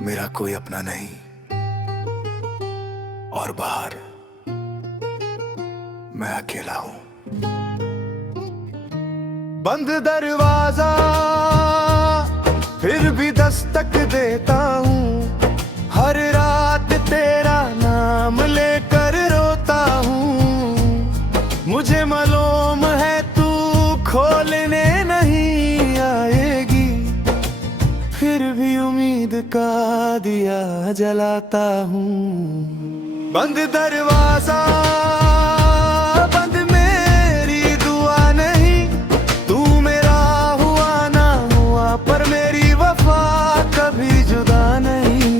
मेरा कोई अपना नहीं और बाहर मैं अकेला हूं। बंद दरवाजा फिर भी दस्तक देता हूं। हर रात तेरा नाम लेकर रोता हूं। मुझे मालूम है तू खोलने नहीं आएगी, फिर भी उम्मीद का दिया जलाता हूँ। बंद दरवाजा बंद मेरी दुआ नहीं, तू मेरा हुआ ना हुआ पर मेरी वफा कभी जुदा नहीं।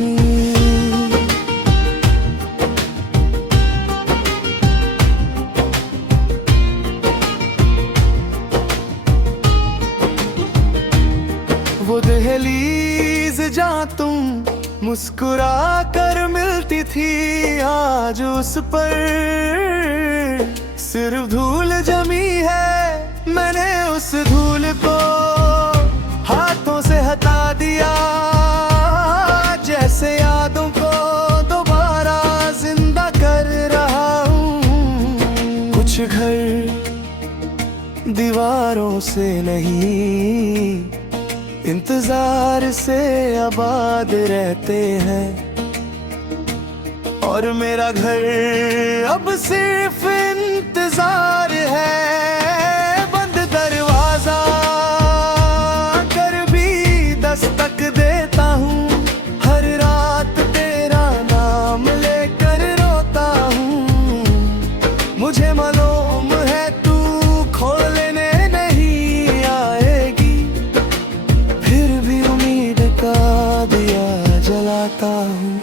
वो दहलीज जहाँ तुम मुस्कुरा कर मिलती थी, आज उस पर सिर्फ धूल जमी है। मैंने उस धूल को हाथों से हटा दिया, जैसे यादों को दोबारा जिंदा कर रहा हूँ। कुछ घर दीवारों से नहीं, इंतजार से आबाद रहते हैं। और मेरा घर अब सिर्फ इंतजार है। बंद दरवाजा कर भी दस्तक देता हूँ। हर रात तेरा नाम लेकर रोता हूँ। मुझे मालूम है तू खोलने नहीं आएगी, फिर भी उम्मीद का दिया जलाता हूँ।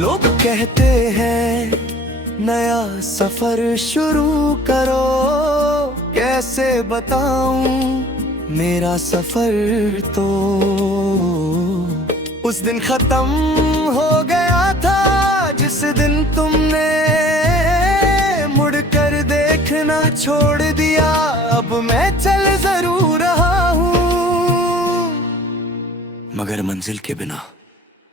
लोग कहते हैं नया सफर शुरू करो, कैसे बताऊं मेरा सफर तो उस दिन खत्म हो गया था, जिस दिन तुमने मुड़कर देखना छोड़ दिया। अब मैं चल जरूर रहा हूँ, मगर मंजिल के बिना।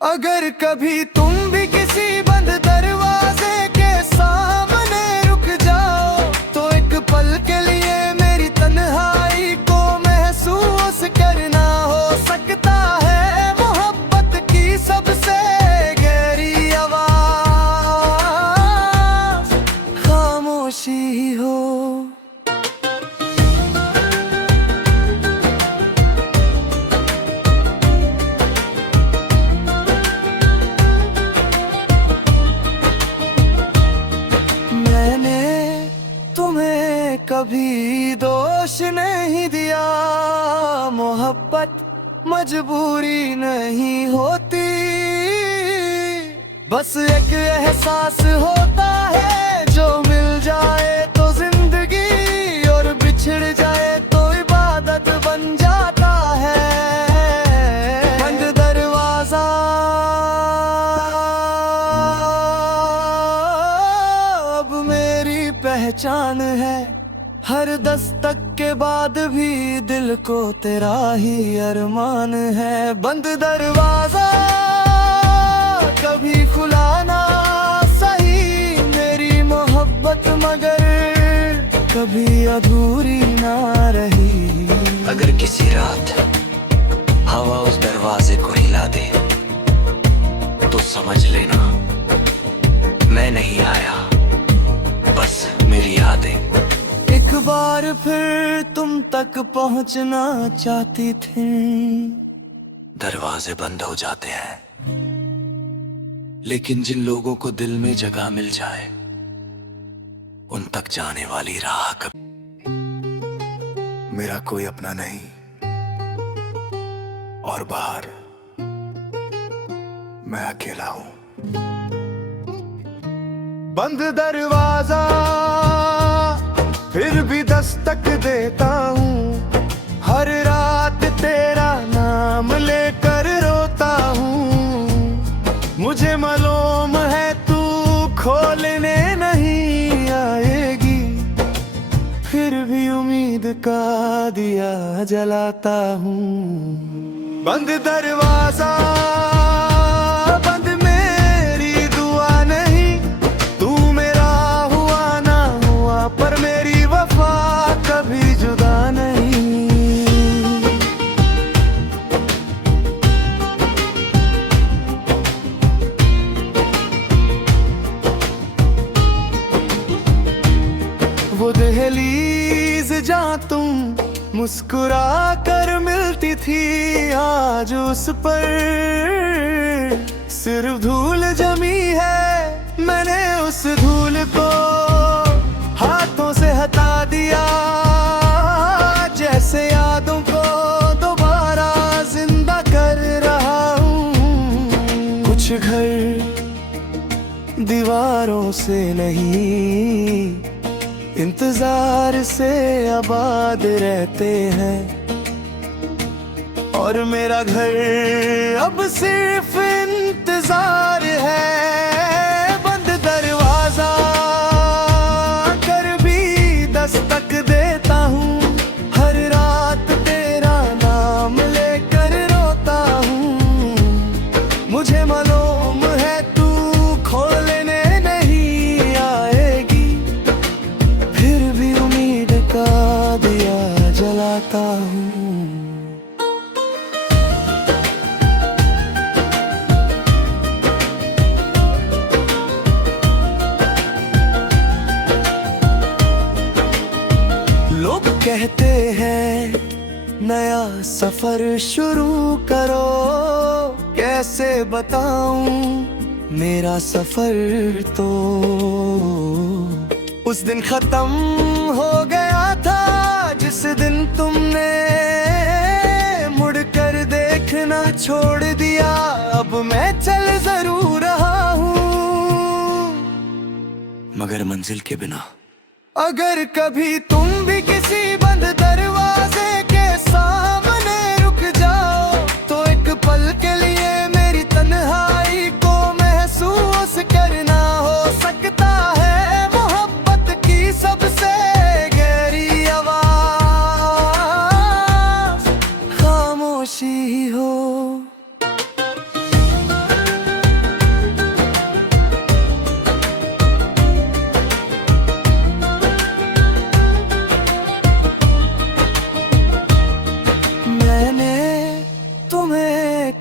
अगर कभी तुम भी किसी बंद दरवाजे के सामने रुक जाओ, तो एक पल के लिए मेरी तन्हाई को महसूस करना। हो सकता है मोहब्बत की सबसे गहरी आवाज खामोशी ही हो। कभी दोष नहीं दिया, मोहब्बत मजबूरी नहीं होती। बस एक एहसास होता है, जो मिल जाए तो जिंदगी और बिछड़ जाए तो इबादत बन जाता है। बंद दरवाजा अब मेरी पहचान है। हर दस्तक के बाद भी दिल को तेरा ही अरमान है। बंद दरवाजा कभी खुला ना सही मेरी मोहब्बत, मगर कभी अधूरी ना रही। अगर किसी रात हवा उस दरवाजे को हिला दे, तो समझ लेना मैं नहीं आया, बस मेरी यादें। एक बार फिर तुम तक पहुंचना चाहती थी। दरवाजे बंद हो जाते हैं, लेकिन जिन लोगों को दिल में जगह मिल जाए, उन तक जाने वाली राह कभी। मेरा कोई अपना नहीं और बाहर मैं अकेला हूं। बंद दरवाजा फिर भी दस्तक देता हूँ। हर रात तेरा नाम लेकर रोता हूँ। मुझे मालूम है तू खोलने नहीं आएगी, फिर भी उम्मीद का दिया जलाता हूँ। बंद दरवाजा बंद मेरी दुआ नहीं, तू मेरा हुआ ना हुआ पर मेरी वफा कभी जुदा नहीं। वो दहलीज जहाँ तुम मुस्कुरा कर मिलती थी, आज उस पर सिर्फ धूल जमी है। मैंने उस धूल को हाथों से हटा दिया, जैसे यादों को दोबारा जिंदा कर रहा हूँ। कुछ घर दीवारों से नहीं, इंतजार से आबाद रहते हैं, और मेरा घर अब सिर्फ इंतजार है। बंद दरवाजा कर भी दस्तक देता हूँ, हर रात तेरा नाम लेकर रोता हूँ। मुझे मालूम है तू खोलने नहीं आएगी, फिर भी उम्मीद का दिया जलाता हूँ। लोग कहते हैं नया सफर शुरू करो, कैसे बताऊं मेरा सफर तो उस दिन खत्म हो गया था, जिस दिन तुमने मुड़कर देखना छोड़ दिया। अब मैं चल जरूर रहा हूँ, मगर मंजिल के बिना। अगर कभी तुम भी किसी बंद दरवाजे के सामने रुक जाओ, तो एक पल के लिए मेरी तन्हाई को महसूस करना। हो सकता है मोहब्बत की सबसे गहरी आवाज खामोशी ही हो।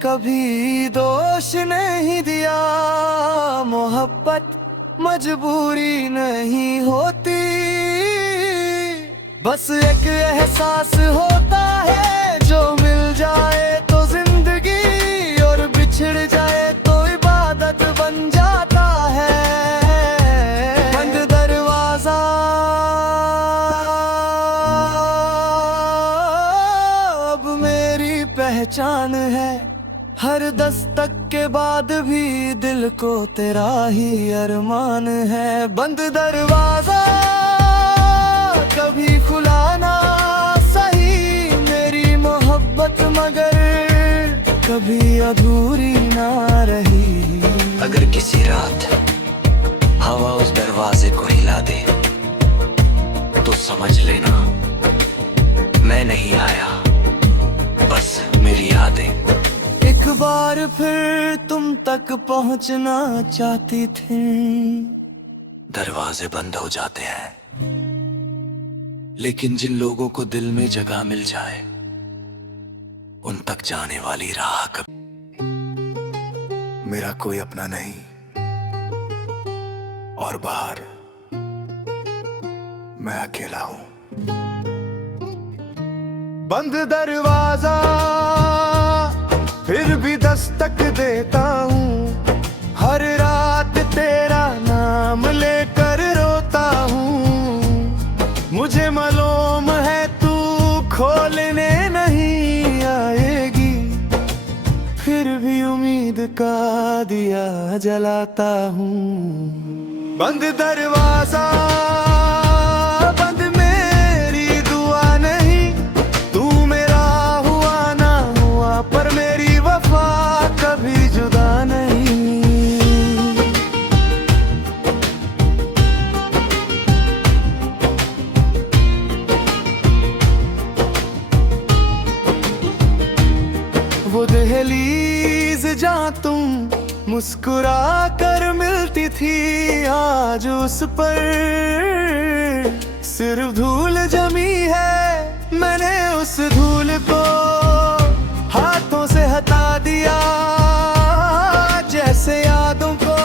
कभी दोष नहीं दिया, मोहब्बत मजबूरी नहीं होती, बस एक एहसास होता है जो मिल जाए तो जिंदगी, और बिछड़ जाए तो इबादत बन जाता है। बंद दरवाजा अब मेरी पहचान है, हर दस्तक के बाद भी दिल को तेरा ही अरमान है। बंद दरवाजा कभी खुला ना सही, मेरी मोहब्बत मगर कभी अधूरी ना रही। अगर किसी रात हवा उस दरवाजे को हिला दे, तो समझ लेना मैं नहीं आया, बस मेरी यादें एक बार फिर तुम तक पहुंचना चाहती थी। दरवाजे बंद हो जाते हैं, लेकिन जिन लोगों को दिल में जगह मिल जाए, उन तक जाने वाली राह कभी। मेरा कोई अपना नहीं, और बाहर मैं अकेला हूं। बंद दरवाजा फिर भी दस्तक देता हूँ, हर रात तेरा नाम लेकर रोता हूँ। मुझे मालूम है तू खोलने नहीं आएगी, फिर भी उम्मीद का दिया जलाता हूँ। बंद दरवाजा बंद मेरी दुआ नहीं, तू मेरा हुआ ना हुआ पर मेरी वफा कभी जुदा नहीं। मुस्कुरा कर मिलती थी आज उस पर सिर्फ धूल जमी है। मैंने उस धूल को हाथों से हटा दिया, जैसे यादों को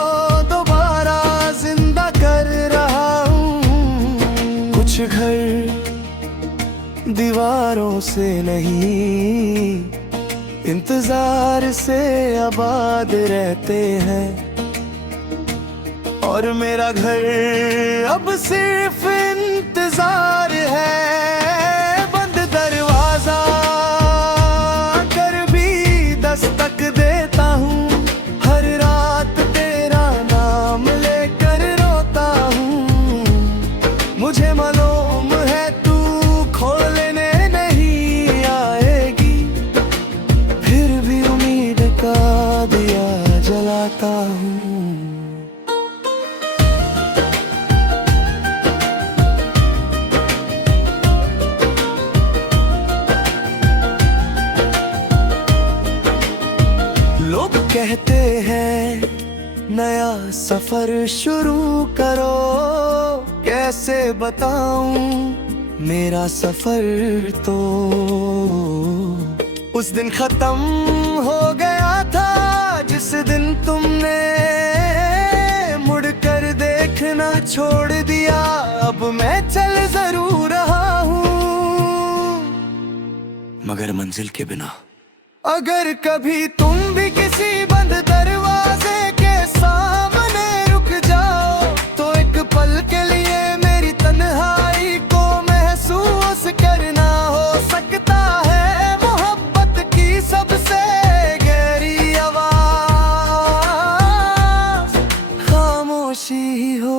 दोबारा जिंदा कर रहा हूँ। कुछ घर दीवारों से नहीं, इंतजार से आबाद रहते हैं। और मेरा घर अब सिर्फ इंतजार है। बंद दरवाजा कर भी दस्तक देता हूँ, हर रात तेरा नाम लेकर रोता हूँ। मुझे मालूम है तू खोलने नहीं आएगी, फिर भी उम्मीद का दिया जलाता हूँ। लोग कहते हैं नया सफर शुरू करो, कैसे बताऊं मेरा सफर तो उस दिन खत्म हो गया था जिस दिन तुमने मुड़कर देखना छोड़ दिया। अब मैं चल जरूर रहा हूँ, मगर मंजिल के बिना। अगर कभी तुम भी किसी बंद दरवाजे के सामने रुक जाओ, तो एक पल के लिए मेरी तन्हाई को महसूस करना। हो सकता है मोहब्बत की सबसे गहरी आवाज खामोशी ही हो।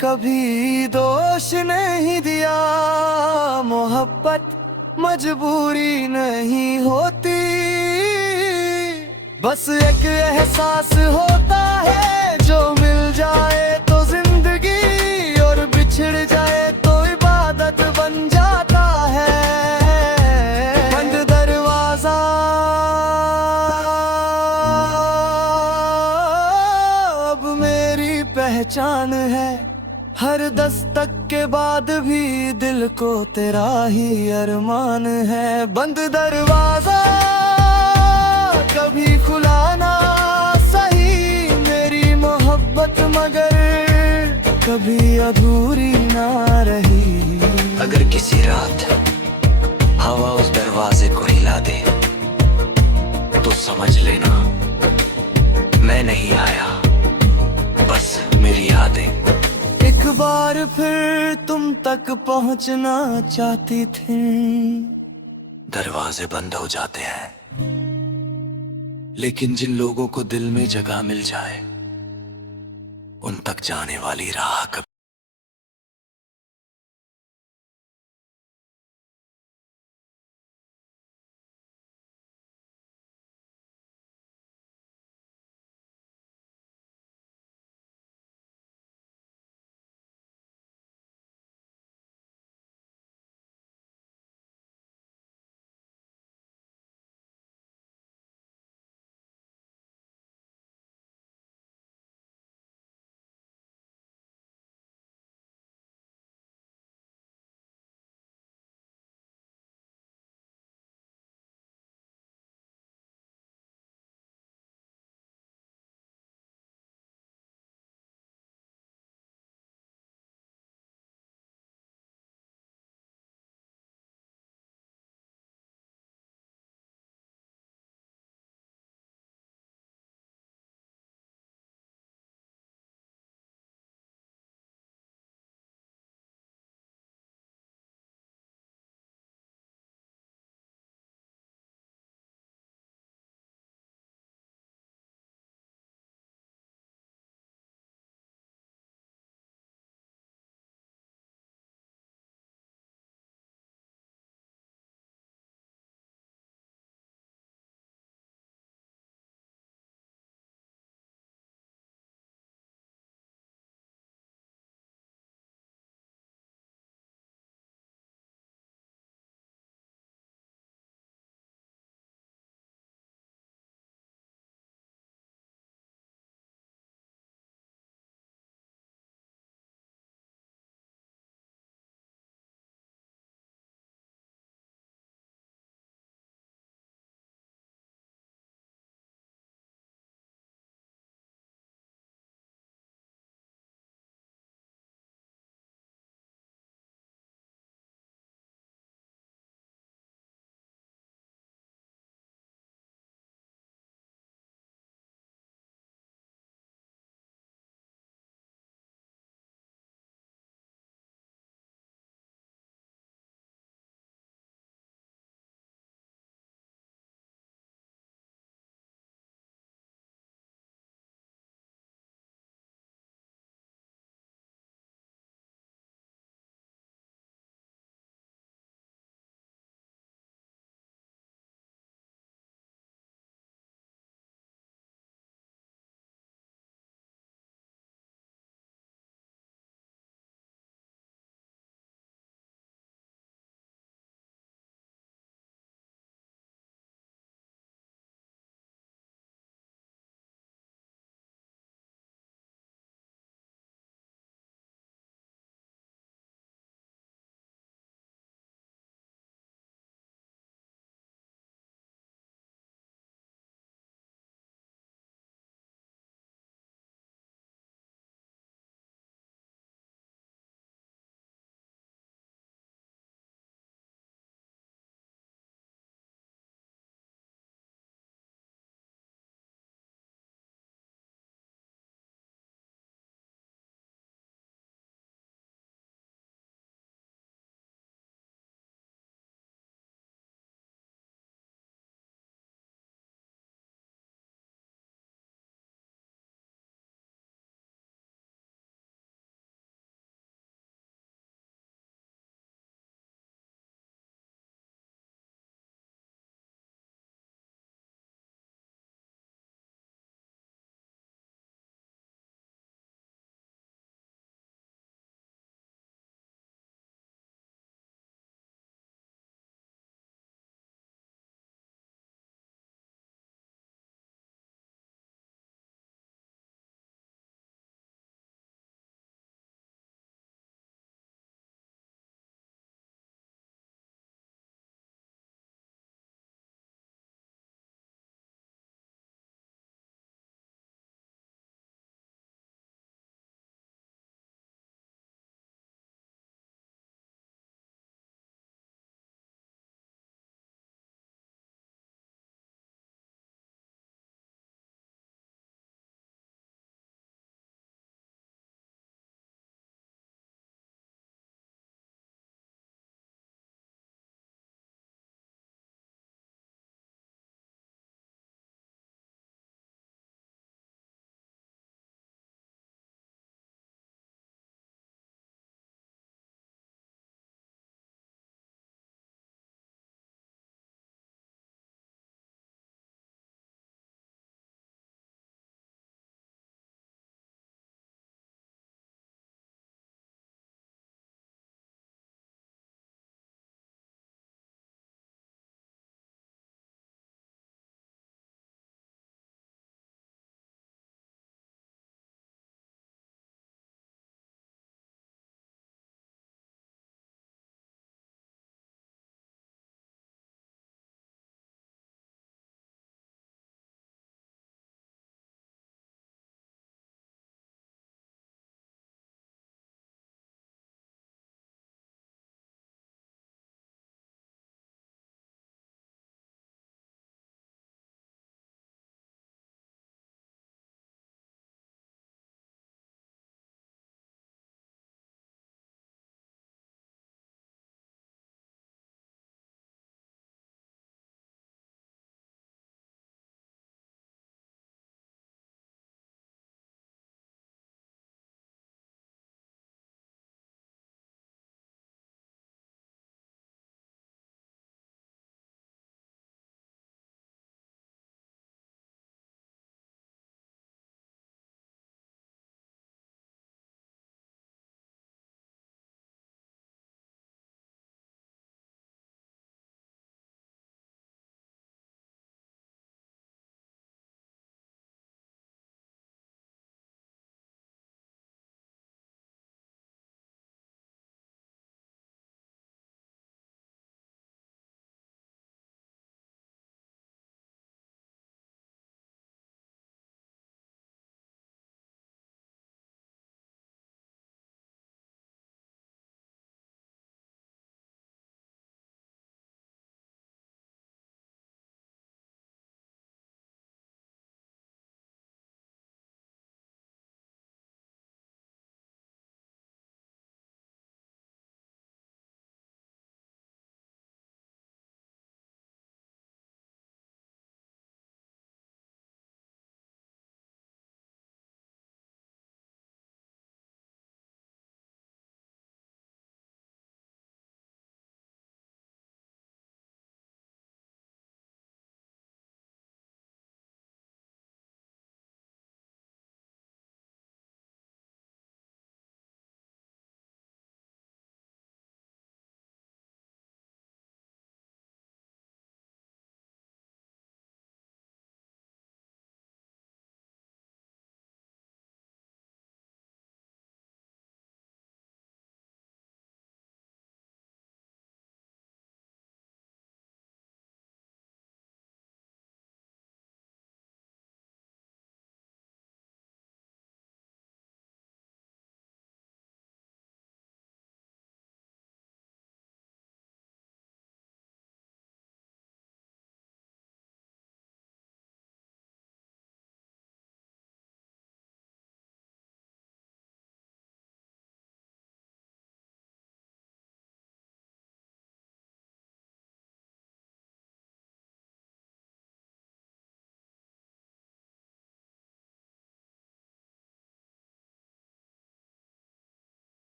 कभी दोष नहीं दिया, मोहब्बत मजबूरी नहीं होती। बस एक एहसास होता है, जो मिल जाए तो जिंदगी और बिछड़ जाए तो इबादत बन जाता है। बंद दरवाजा अब मेरी पहचान है, हर दस्तक के बाद भी दिल को तेरा ही अरमान है। बंद दरवाजा कभी खुला ना सही मेरी मोहब्बत, मगर कभी अधूरी ना रही। अगर किसी रात हवा उस दरवाजे को हिला दे, तो समझ लेना मैं नहीं आया, बस मेरी यादें एक बार फिर तुम तक पहुंचना चाहती थी। दरवाजे बंद हो जाते हैं, लेकिन जिन लोगों को दिल में जगह मिल जाए, उन तक जाने वाली राह कभी